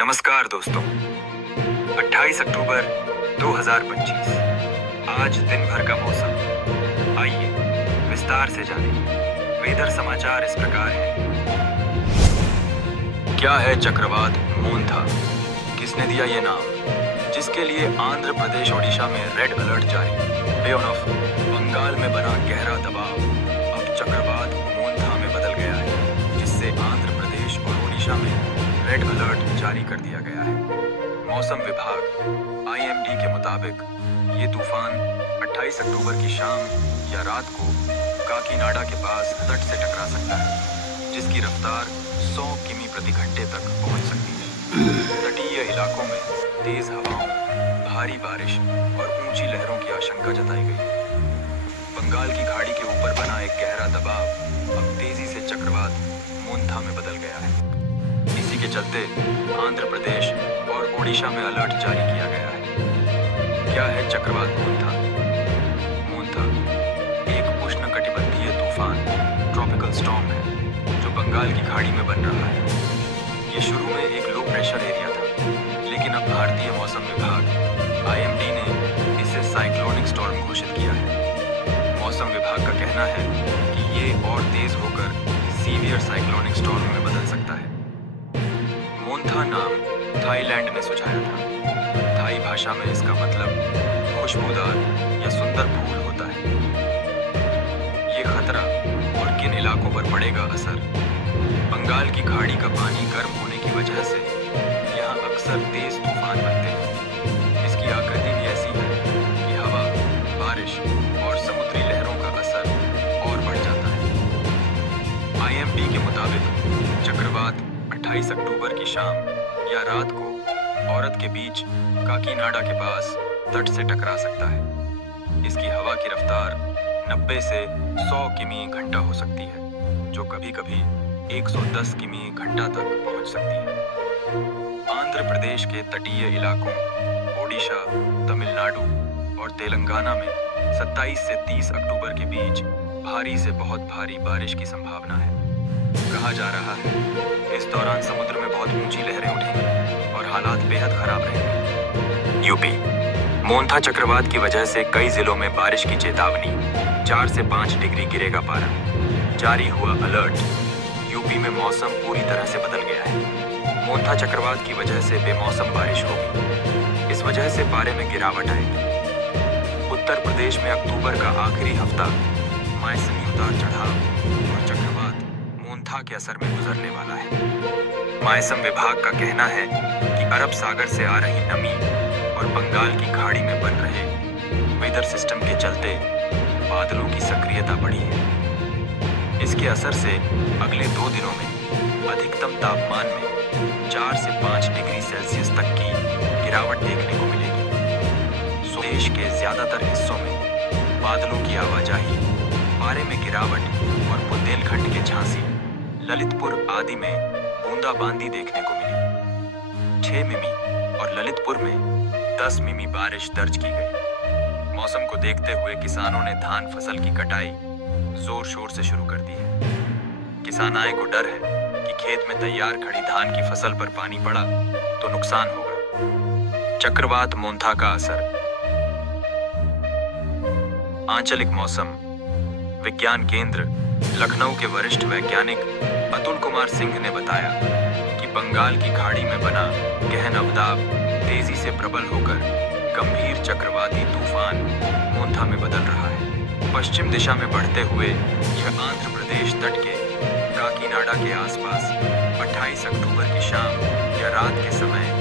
नमस्कार दोस्तों, 28 अक्टूबर 2025 आज दिन भर का मौसम। आइए विस्तार से जानें। वेदर समाचार इस प्रकार है। क्या है चक्रवात मोंथा? किसने दिया ये नाम, जिसके लिए आंध्र प्रदेश ओडिशा में रेड अलर्ट जारी? बे ऑफ बंगाल में बना गहरा दबाव अब चक्रवात मोंथा में बदल गया है, जिससे आंध्र प्रदेश और ओडिशा में रेड अलर्ट जारी कर दिया गया है। मौसम विभाग IMD के मुताबिक ये तूफान 28 अक्टूबर की शाम या रात को काकीनाडा के पास तट से टकरा सकता है, जिसकी रफ्तार 100 किमी प्रति घंटे तक पहुंच सकती है। तटीय इलाकों में तेज हवाओं, भारी बारिश और ऊंची लहरों की आशंका जताई गई है। बंगाल की खाड़ी के ऊपर बना एक गहरा दबाव अब तेजी से चक्रवात मोंथा में बदल गया है। इसी के चलते आंध्र प्रदेश और ओडिशा में अलर्ट जारी किया गया है। क्या है चक्रवात मोंथा? मोंथा एक उष्णकटिबंधीय तूफान ट्रॉपिकल स्टॉर्म है जो बंगाल की खाड़ी में बन रहा है। ये शुरू में एक लो प्रेशर एरिया था, लेकिन अब भारतीय मौसम विभाग IMD ने इसे साइक्लोनिक स्टॉर्म घोषित किया है। मौसम विभाग का कहना है कि ये और तेज होकर सीवियर साइक्लोनिक स्टॉर्म में बदल सकता है। मोंथा नाम थाईलैंड ने सुझाया था। थाई भाषा में इसका मतलब खुशबूदार या सुंदर फूल होता है। ये खतरा और किन इलाकों पर पड़ेगा असर? बंगाल की खाड़ी का पानी गर्म होने की वजह से यहाँ अक्सर तेज तूफान बनते हैं। इसकी आकृति भी ऐसी है कि हवा, बारिश और समुद्री लहरों का असर और बढ़ जाता है। IMD के मुताबिक चक्रवात 28 अक्टूबर की शाम या रात को औरत के बीच काकीनाडा के पास तट से टकरा सकता है। इसकी हवा की रफ्तार 90 से 100 किमी घंटा हो सकती है, जो कभी-कभी 110 किमी घंटा तक पहुंच सकती है। आंध्र प्रदेश के तटीय इलाकों, ओडिशा, तमिलनाडु और तेलंगाना में 27 से 30 अक्टूबर के बीच भारी से बहुत भारी बारिश की संभावना है। कहा जा रहा है इस दौरान समुद्र में बहुत ऊंची लहरें उठेंगी और हालात बेहद खराब रहेंगे। यूपी मोंथा चक्रवात की वजह से कई जिलों में बारिश की चेतावनी, 4 से 5 डिग्री गिरेगा पारा। जारी हुआ अलर्ट। यूपी में मौसम पूरी तरह से बदल गया है। मोंथा चक्रवात की वजह से बेमौसम बारिश होगी। इस वजह से पारे में गिरावट आएगी। उत्तर प्रदेश में अक्टूबर का आखिरी हफ्ता मौसमी उतार चढ़ाव और चक्रवात मोंथा के असर में गुजरने वाला है। मौसम विभाग का कहना है कि अरब सागर से आ रही नमी और बंगाल की खाड़ी में बन रहे वेदर सिस्टम के चलते बादलों की सक्रियता बढ़ी है। इसके असर से अगले 2 दिनों में अधिकतम तापमान में 4 से 5 डिग्री सेल्सियस तक की गिरावट देखने को मिलेगी। देश के ज्यादातर हिस्सों में बादलों की आवाजाही, पारे में गिरावट और बुंदेलखंड के झांसी, ललितपुर आदि में बूंदाबांदी देखने को मिली। 6 मिमी और ललितपुर में 10 मिमी बारिश दर्ज की गई। मौसम को देखते हुए किसानों ने धान फसल की कटाई जोर शोर से शुरू कर दी है। किसानाए को डर है कि खेत में तैयार खड़ी धान की फसल पर पानी पड़ा तो नुकसान होगा। चक्रवात मोंथा का असर। आंचलिक मौसम विज्ञान केंद्र लखनऊ के वरिष्ठ वैज्ञानिक अतुल कुमार सिंह ने बताया कि बंगाल की खाड़ी में बना गहन अवदाब तेजी से प्रबल होकर गंभीर चक्रवाती तूफान मोंथा में बदल रहा है। पश्चिम दिशा में बढ़ते हुए यह आंध्र प्रदेश तट के काकीनाडा के आसपास 28 अक्टूबर की शाम या रात के समय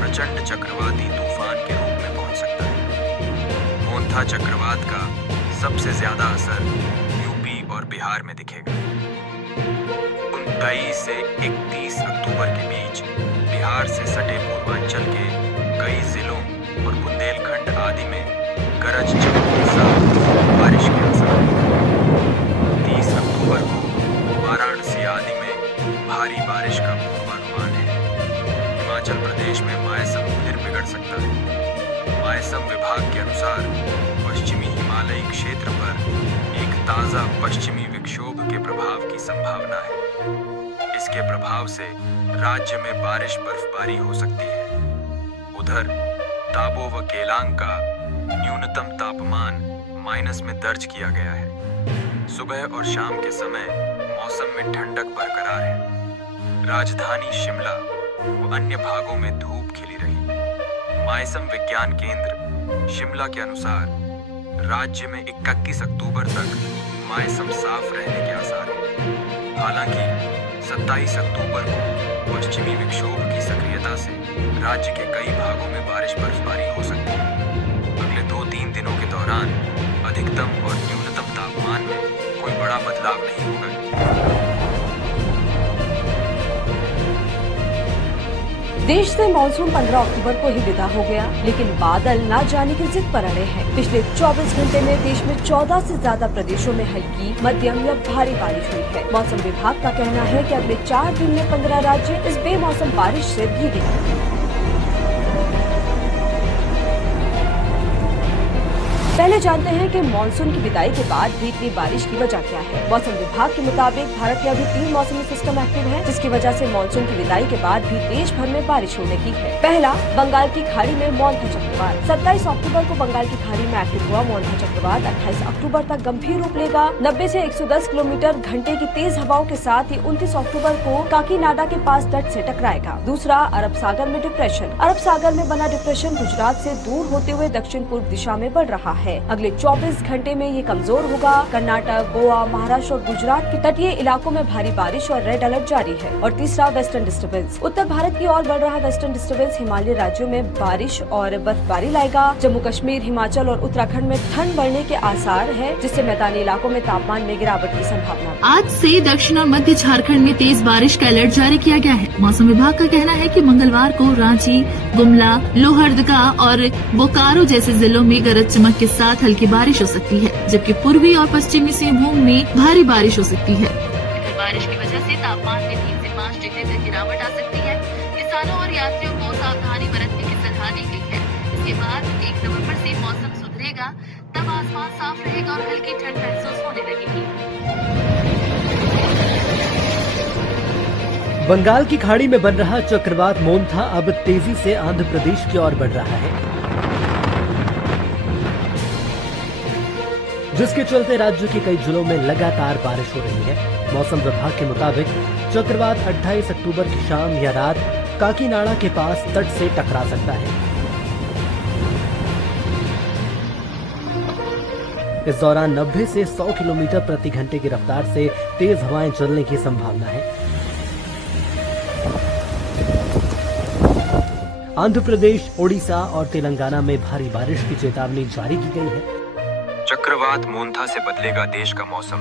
प्रचंड चक्रवाती तूफान के रूप में पहुंच सकता है। मोंथा चक्रवात का सबसे ज्यादा असर यूपी और बिहार में दिखेगा। 29 से 31 अक्टूबर के बीच बिहार से सटे पूर्वांचल के कई जिलों और बुंदेलखंड आदि में गरज चमक के साथ बारिश के आसार हैं। 30 अक्टूबर को वाराणसी आदि में भारी बारिश का पूर्वानुमान है। हिमाचल प्रदेश में मौसम फिर बिगड़ सकता है। मौसम विभाग के अनुसार पश्चिमी हिमालयी क्षेत्र पर एक ताज़ा पश्चिमी विक्षोभ के प्रभाव की संभावना है। इसके प्रभाव से राज्य में बारिश बर्फबारी हो सकती है। उधर ताबो व केलांग का न्यूनतम तापमान माइनस में दर्ज किया गया है। सुबह और शाम के समय मौसम में ठंडक बरकरार है। राजधानी शिमला व अन्य भागों में धूप खिली रही। मौसम विज्ञान केंद्र शिमला के अनुसार राज्य में 21 अक्टूबर तक मौसम साफ रहने के आसार हैं। हालांकि 27 अक्टूबर को पश्चिमी विक्षोभ की सक्रियता से राज्य के कई भागों में बारिश बर्फबारी हो सकती है। अगले 2-3 दिनों के दौरान अधिकतम और न्यूनतम तापमान में कोई बड़ा बदलाव नहीं होगा। देश से मानसून 15 अक्टूबर को ही विदा हो गया, लेकिन बादल न जाने की जिद पर अड़े हैं। पिछले 24 घंटे में देश में 14 से ज्यादा प्रदेशों में हल्की, मध्यम या भारी बारिश हुई है। मौसम विभाग का कहना है कि अगले 4 दिन में 15 राज्य इस बेमौसम बारिश से भीगेंगे। पहले जानते हैं कि मानसून की विदाई के बाद भी इतनी बारिश की वजह क्या है। मौसम विभाग के मुताबिक भारत में अभी 3 मौसमी सिस्टम एक्टिव हैं, जिसकी वजह से मानसून की विदाई के बाद भी देश भर में बारिश होने की है। पहला, बंगाल की खाड़ी में मोन्था चक्रवात। 27 अक्टूबर को बंगाल की खाड़ी में एक्टिव हुआ मोन्था चक्रवात 28 अक्टूबर तक गंभीर रूप लेगा। 90 से 110 किलोमीटर घंटे की तेज हवाओं के साथ ही 29 अक्टूबर को काकीनाडा के पास तट से टकराएगा। दूसरा, अरब सागर में डिप्रेशन। अरब सागर में बना डिप्रेशन गुजरात से दूर होते हुए दक्षिण पूर्व दिशा में बढ़ रहा है। अगले 24 घंटे में ये कमजोर होगा। कर्नाटक, गोवा, महाराष्ट्र और गुजरात के तटीय इलाकों में भारी बारिश और रेड अलर्ट जारी है। और तीसरा, वेस्टर्न डिस्टर्बेंस। उत्तर भारत की ओर बढ़ रहा वेस्टर्न डिस्टर्बेंस हिमालय राज्यों में बारिश और बर्फबारी लाएगा। जम्मू कश्मीर, हिमाचल और उत्तराखंड में ठंड बढ़ने के आसार है, जिससे मैदानी इलाकों में तापमान में गिरावट की संभावना। आज से दक्षिण और मध्य झारखंड में तेज बारिश का अलर्ट जारी किया गया है। मौसम विभाग का कहना है कि मंगलवार को रांची, गुमला, लोहरदगा और बोकारो जैसे जिलों में गरज चमक के साथ हल्की बारिश हो सकती है, जबकि पूर्वी और पश्चिमी सिंहभूम में भारी बारिश हो सकती है। बारिश की वजह से तापमान में 3 से 5 डिग्री तक गिरावट आ सकती है। किसानों और यात्रियों को सावधानी बरतने की सलाह दी गई है। इसके बाद 1 नवंबर से मौसम सुधरेगा, तब आसमान साफ रहेगा और हल्की ठंड महसूस होने लगेगी। बंगाल की खाड़ी में बन रहा चक्रवात मोन्था अब तेजी से आंध्र प्रदेश की ओर बढ़ रहा है, जिसके चलते राज्य के कई जिलों में लगातार बारिश हो रही है। मौसम विभाग के मुताबिक चक्रवात 28 अक्टूबर की शाम या रात काकीनाडा के पास तट से टकरा सकता है। इस दौरान 90 से 100 किलोमीटर प्रति घंटे की रफ्तार से तेज हवाएं चलने की संभावना है। आंध्र प्रदेश, ओडिशा और तेलंगाना में भारी बारिश की चेतावनी जारी की गई है। चक्रवात मोन्था से बदलेगा देश का मौसम।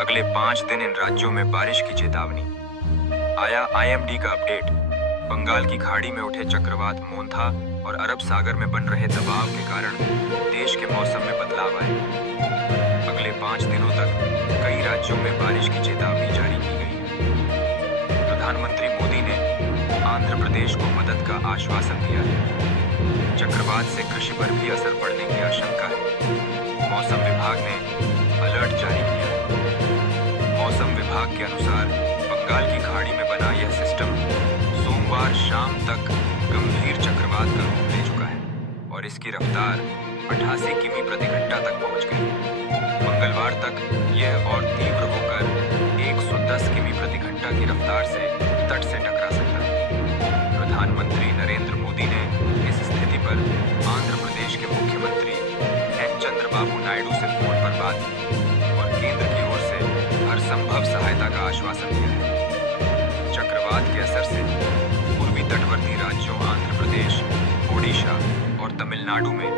अगले 5 दिन इन राज्यों में बारिश की चेतावनी। आया IMD का अपडेट। बंगाल की खाड़ी में उठे चक्रवात मोन्था और अरब सागर में बन रहे दबाव के कारण देश के मौसम में बदलाव आए। अगले 5 दिनों तक कई राज्यों में बारिश की चेतावनी जारी की गई है। प्रधानमंत्री मोदी ने आंध्र प्रदेश को मदद का आश्वासन दिया है। चक्रवात से कृषि पर भी असर पड़ने की आशंका है। मौसम विभाग ने अलर्ट जारी किया है। मौसम विभाग के अनुसार बंगाल की खाड़ी में बना यह सिस्टम सोमवार शाम तक गंभीर चक्रवात का रूप ले चुका है और इसकी रफ्तार 88 किमी प्रति घंटा तक पहुंच गई है। मंगलवार तक यह और तीव्र होकर 110 किमी प्रति घंटा की रफ्तार से तट से टकरा सकता है। प्रधानमंत्री नरेंद्र मोदी ने इस स्थिति पर आंध्र प्रदेश के मुख्यमंत्री चंद्रबाबू नायडू से फोन पर बात की और केंद्र की ओर से हर संभव सहायता का आश्वासन दिया है। चक्रवात के असर से पूर्वी तटवर्ती राज्यों आंध्र प्रदेश, ओडिशा और तमिलनाडु में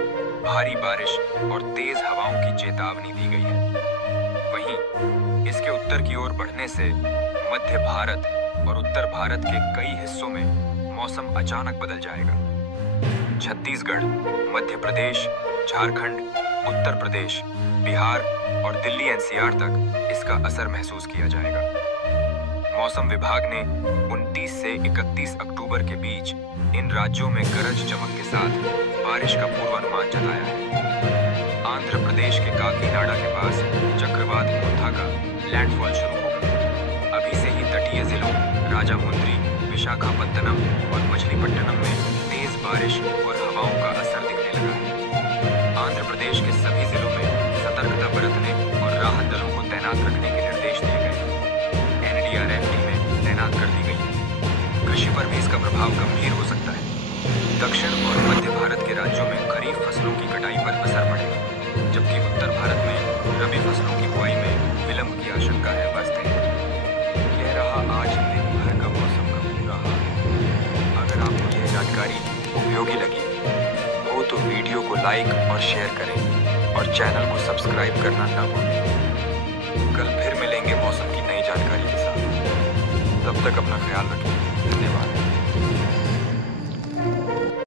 भारी बारिश और तेज हवाओं की चेतावनी दी गई है। वहीं इसके उत्तर की ओर बढ़ने से मध्य भारत और उत्तर भारत के कई हिस्सों में मौसम अचानक बदल जाएगा। छत्तीसगढ़, मध्य प्रदेश, झारखंड, उत्तर प्रदेश, बिहार और दिल्ली NCR तक इसका असर महसूस किया जाएगा। मौसम विभाग ने 29 से 31 अक्टूबर के बीच इन राज्यों में गरज चमक के साथ बारिश का पूर्वानुमान जताया है। आंध्र प्रदेश के काकीनाडा के पास चक्रवात मोन्था का लैंडफॉल शुरू होगा। अभी से ही तटीय जिलों राजामुंद्री, विशाखापत्तनम और मछलीपट्टनम में तेज बारिश और हवाओं का असर दिखने लगा है। आंध्र प्रदेश के सभी जिलों में सतर्कता बरतने और राहत दलों को तैनात रखने के निर्देश दिए गए। NDRF टीमें तैनात कर दी गई है। कृषि पर भी इसका प्रभाव गंभीर हो सकता है। दक्षिण और मध्य भारत के राज्यों में खरीफ फसलों की कटाई पर असर पड़ेगा, जबकि उत्तर भारत में रबी फसलों की बुआई में विलंब की आशंका है। यह रहा आज दिन भर का मौसम का पूरा हाल। अगर आपको यह जानकारी उपयोगी लगी हो तो वीडियो को लाइक और शेयर करें और चैनल को सब्सक्राइब करना न भूलें। कल फिर मिलेंगे मौसम की नई जानकारी के साथ। तब तक अपना ख्याल रखें।